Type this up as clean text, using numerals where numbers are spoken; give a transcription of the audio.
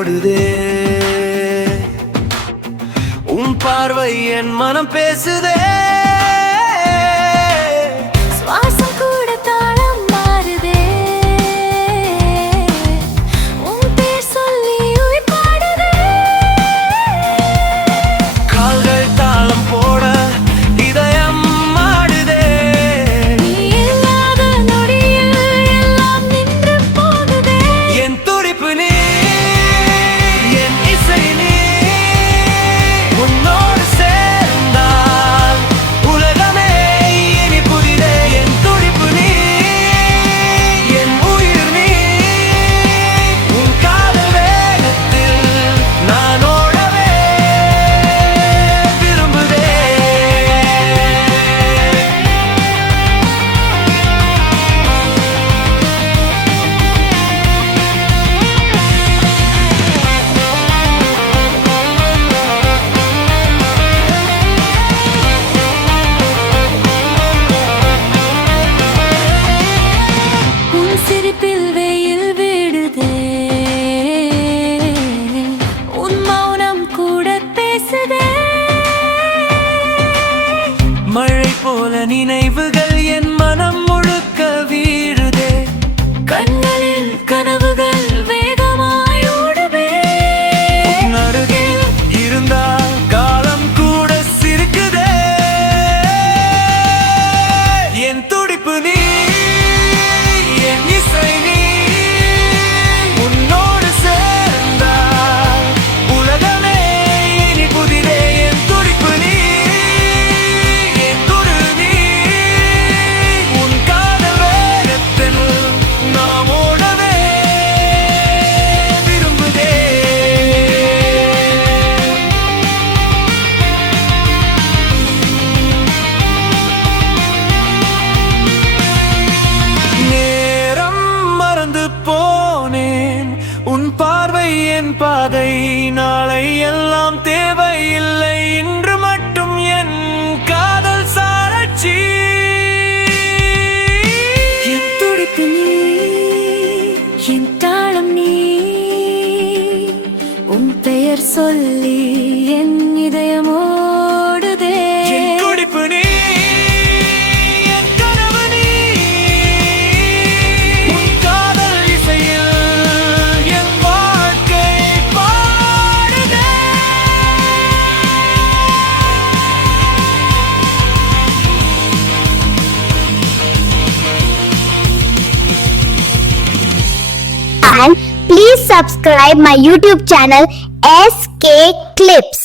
ஓடுதே. உன் பார்வை என் மனம் பேசுதே. சுவாசம் கூட தாளம் மாறுதே. உன் பேர் சொல்லி உயிர் பாடுதே. கால்கள் தாளம் போட இதயம் மாடுதே. நீ இல்லாத நொடியில் எல்லாம் நின்று போகுதே. என் துடிப்பு நீ, என் இசை நீ. உன்னோடு சேர்ந்தால் உலகமே இனி புதிதே. என் துடிப்பு நீ, என் உயிர் நீ. உன் காதல் வேகத்தில் நான் ஓடவே விரும்புதே. உன் சிரிப்பில் வெயில் விடுதே. உன் மௌனம் கூட பேசுதே. மழை போல நினைவுகள் என் மனம் முழுக்க வீழுதே. கண்களில் கனவுகள் வேகமாய் ஓடுவே. உன் அருகில் இருந்தால் காலம் கூட சிரிக்குதே. என் துடிப்பு நீ, என் இசை நீ. உன்னோடு சேர்ந்தால் உலகமே இனி புதிதே. என் துடிப்பு நீ, என் துரு நீ. உன் காதல் வேகத்தில் நாம் ஓடவே விரும்புதே. நேரம் மறந்து போனேன். உன் பார்வை என் பாதை. நாளை எல்லாம் தேவையில்லை. இன்று மட்டும் என் காதல் சாட்சி. என் துடிப்பு நீ, என் தாளம் நீ. உன் பெயர் சொல்லி என் இதயம் ஓடுதே. என் துடிப்பு நீ, என் கனவு நீ. உன் காதல் இசையில் என் வாழ்க்கை பாடுதே. And please subscribe my YouTube channel SK Clips.